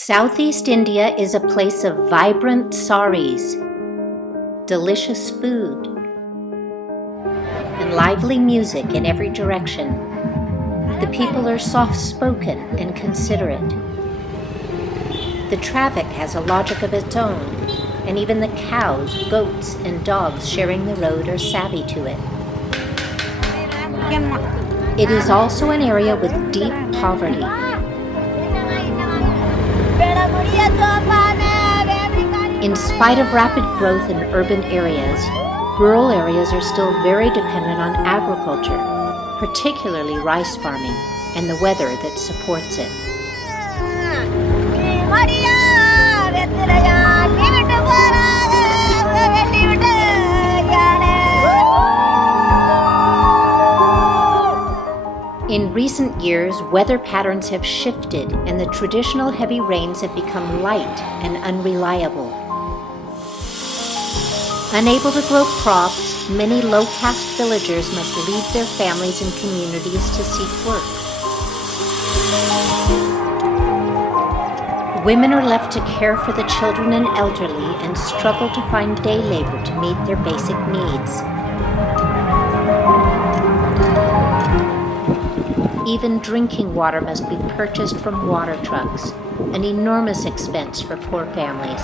Southeast India is a place of vibrant saris, delicious food, and lively music in every direction. The people are soft-spoken and considerate. The traffic has a logic of its own, and even the cows, goats, and dogs sharing the road are savvy to it. It is also an area with deep poverty. In spite of rapid growth in urban areas, rural areas are still very dependent on agriculture, particularly rice farming, and the weather that supports it. In recent years, weather patterns have shifted and the traditional heavy rains have become light and unreliable. Unable to grow crops, many low-caste villagers must leave their families and communities to seek work. Women are left to care for the children and elderly and struggle to find day labor to meet their basic needs. Even drinking water must be purchased from water trucks, an enormous expense for poor families.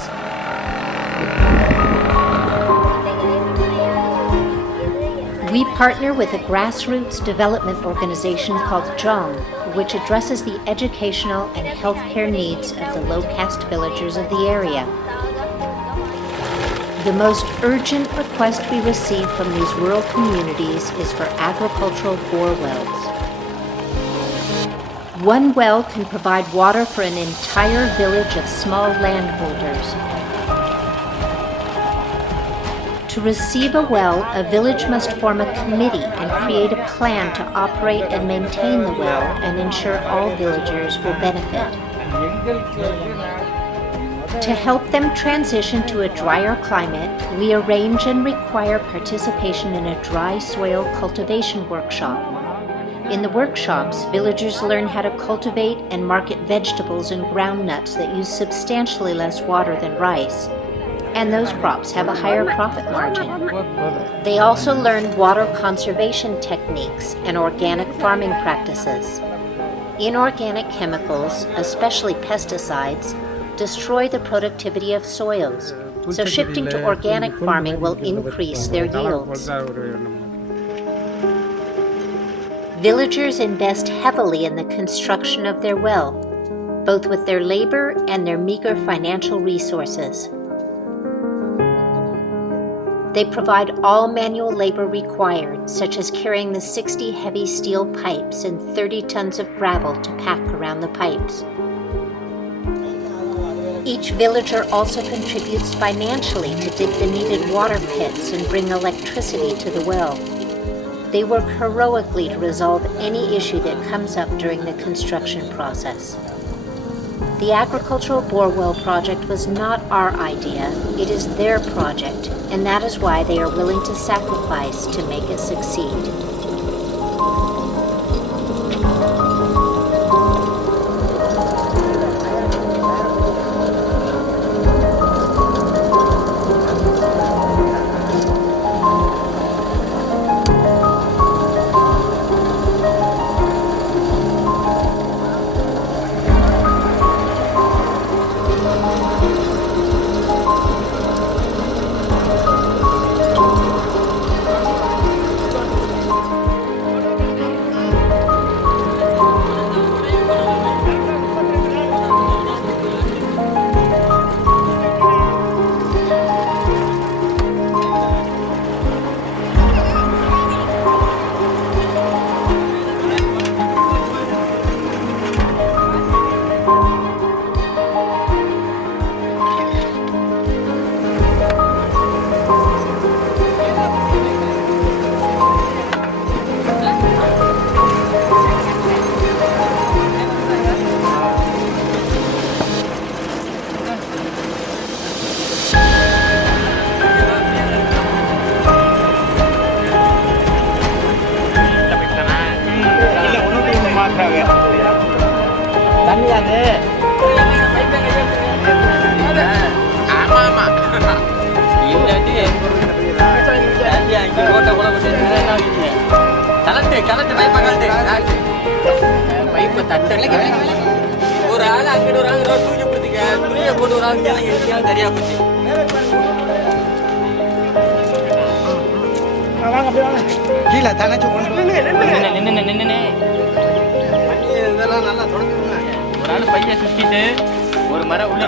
We partner with a grassroots development organization called JONG, which addresses the educational and healthcare needs of the low-caste villagers of the area. The most urgent request we receive from these rural communities is for agricultural bore wells. One well can provide water for an entire village of small landholders. To receive a well, a village must form a committee and create a plan to operate and maintain the well and ensure all villagers will benefit. To help them transition to a drier climate, we arrange and require participation in a dry soil cultivation workshop. In the workshops, villagers learn how to cultivate and market vegetables and ground nuts that use substantially less water than rice, and those crops have a higher profit margin. They also learn water conservation techniques and organic farming practices. Inorganic chemicals, especially pesticides, destroy the productivity of soils, so shifting to organic farming will increase their yields. Villagers invest heavily in the construction of their well, both with their labor and their meager financial resources. They provide all manual labor required, such as carrying the 60 heavy steel pipes and 30 tons of gravel to pack around the pipes. Each villager also contributes financially to dig the needed water pits and bring electricity to the well. They work heroically to resolve any issue that comes up during the construction process. The agricultural borewell project was not our idea, it is their project, and that is why they are willing to sacrifice to make it succeed. ஒரு ஆள் அங்கிட்டு ஒரு ஆள் தூக்கி பிடிச்சிக்க துணியை போட்டு ஒரு ஆள் எல்லாம் சரியா போச்சு. கீழே தனச்சு நின்று இதெல்லாம் நல்லா தொடங்குங்க. ஒரு ஆள் பையன் சுத்திட்டு ஒரு மரம் உள்ள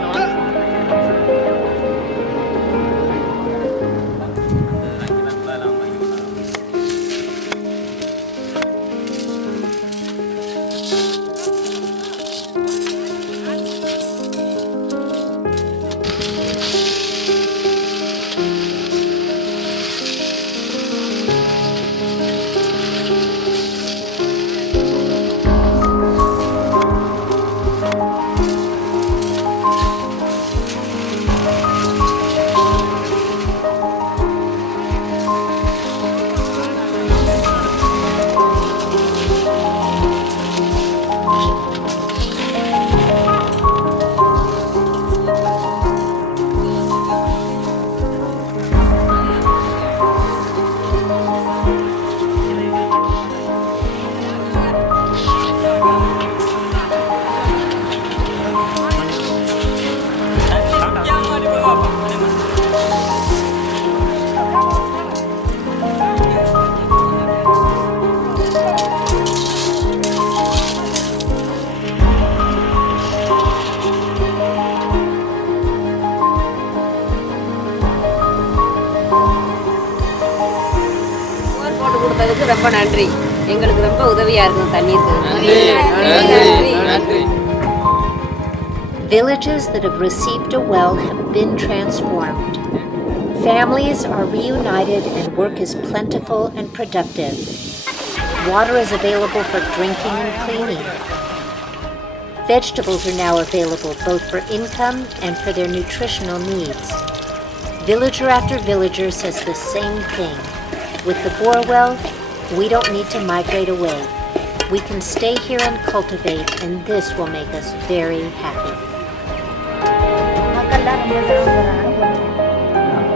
கொடுத்ததுக்கு ரொம்ப நன்றி. எங்களுக்கு ரொம்ப உதவியா இருக்கும் தண்ணீருக்கு. Villages that have received a well have been transformed. Families are reunited and work is plentiful and productive. Water is available for drinking and cleaning. Vegetables are now available both for income and for their nutritional needs. Villager after villager says the same thing. With the borewell, we don't need to migrate away. We can stay here and cultivate, and this will make us very happy. மக்கள்லாம் ரொம்ப சிரமப்படுறாங்க.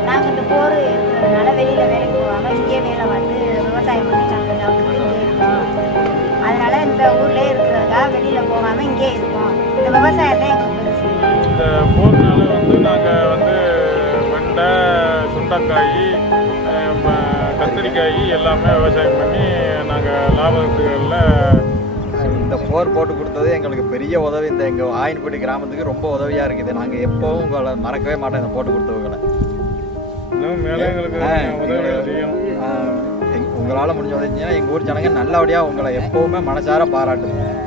நாங்கள் இந்த போர் இருக்கிறதுனால வெளியில் வேலைக்கு போகாமல் இங்கே வேலை வந்து விவசாயம் பண்ணி நாங்கள் சாப்பிட்டு இங்கே இருக்கோம். அதனால் இந்த ஊர்லேயே இருக்கிறதுக்காக வெளியில் போகாமல் இங்கே இருக்கோம். இந்த விவசாயம் தான் எங்களுக்கு பெருசு. இந்த போர்னால வந்து நாங்கள் வந்து வெண்டை, சுண்டைக்காய், கத்திரிக்காய் எல்லாமே விவசாயம் பண்ணி நாங்கள் லாபத்துகளில் இந்த போர் போட்டு கொடுத்தது எங்களுக்கு பெரிய உதவி. இந்த எங்கள் ஆயின்பட்டி கிராமத்துக்கு ரொம்ப உதவியாக இருக்குது. நாங்கள் எப்போவும் உங்களை மறக்கவே மாட்டோம் இந்த போட்டு கொடுத்தவங்களை. இன்னும் மேலே எங்களுக்கு உதவி செய்யணும். உங்களால் முடிஞ்ச உதவிச்சிங்கன்னா எங்கள் ஊர் ஜனங்க நல்லபடியாக உங்களை எப்போவுமே மனசார பாராட்டுவோம்.